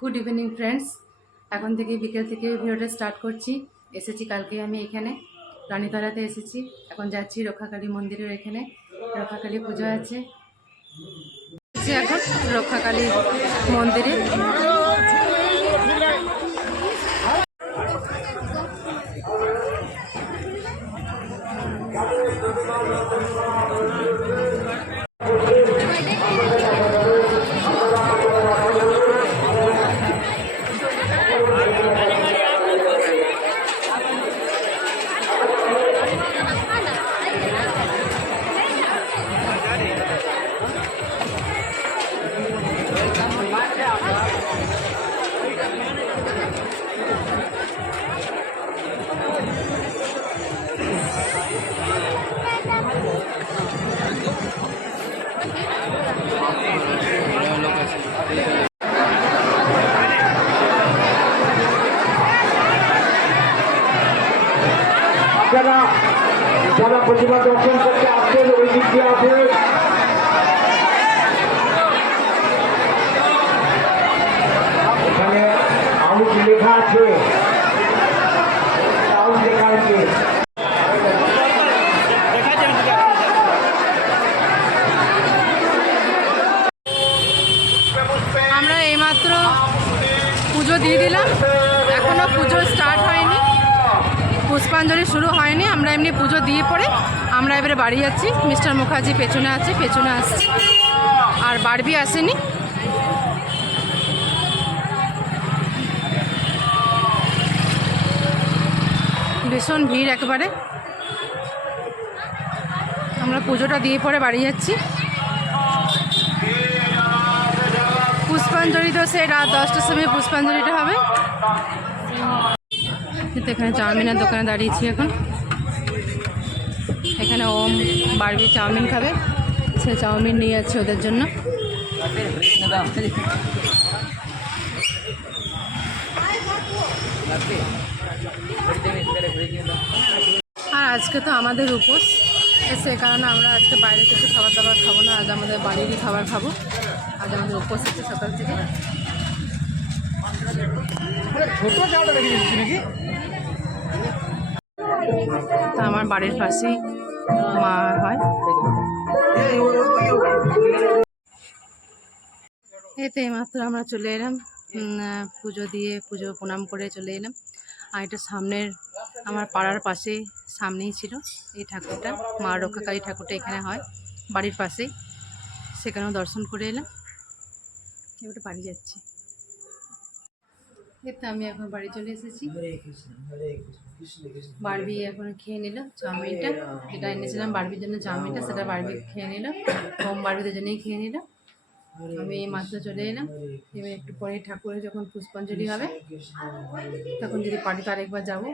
Good evening friends. এখন থেকে বিকেল থেকে ভিডিওটা স্টার্ট করছি। এসেছি কালকে আমি এখানে রানীতলাতে এসেছি। এখন যাচ্ছি রক্ষাকালী মন্দিরের, এখানে রক্ষাকালী পুজো আছে। এখন রক্ষাকালী মন্দিরে যারা প্রতিমা দর্শন করতে আসছেন ওই দিক দিয়ে আসেন। এখানে আউট লেখা আছে, আউট লেখা আছে। আমরা এইমাত্র পুজো দিয়ে দিলাম, এখনো পুজো স্টার্ট হয়নি, পুষ্পাঞ্জলি শুরু হয়নি। আমরা এমনি পুজো দিয়ে পরে আমরা এবারে বাড়ি যাচ্ছি। মিস্টার মুখার্জি পেছনে আছে, পেছনে আসছে, আর বারবি আসেনি। ভীষণ ভিড় একেবারে। আমরা পুজোটা দিয়ে পরে বাড়ি যাচ্ছি। পুষ্পাঞ্জলি তো সেই রাত 10টার সময় পুষ্পাঞ্জলিটা হবে। এখানে চাউমিনের দোকানে দাঁড়িয়েছি এখন। এখানে ওম বারবি চাউমিন খাবে, সে চাউমিন নিয়ে যাচ্ছে ওদের জন্য। আর আজকে তো আমাদের উপোস, সে কারণে আমরা আজকে বাইরে কিছু খাবার দাবার খাবো না। আজ আমাদের বাড়িরই খাবার খাবো। আজ আমাদের উপোস আছে সকাল থেকে। তা আমার বাড়ির পাশেই মা হয়। এতে এইমাত্র আমরা চলে এলাম, পুজো দিয়ে পুজো প্রণাম করে চলে এলাম। আর এটা সামনের আমার পাড়ার পাশে সামনেই ছিল এই ঠাকুরটা, মা রক্ষাকালী ঠাকুরটা এখানে হয় বাড়ির পাশেই, সেখানেও দর্শন করে এলাম। এবারে বাড়ি যাচ্ছি। এতে আমি এখন বাড়ি চলে এসেছি। বারবি এখন খেয়ে নিল চাউমিনটা, যেটা এনেছিলাম বারবির জন্য চাউমিনটা, সেটা বারবি খেয়ে নিল। কম বারবিদের জন্যই খেয়ে নিল। আমি এই মাত্র চলে এলাম। এবার একটু পরে ঠাকুরের যখন পুষ্পাঞ্জলি হবে তখন যদি পারি তো আরেকবার যাবো।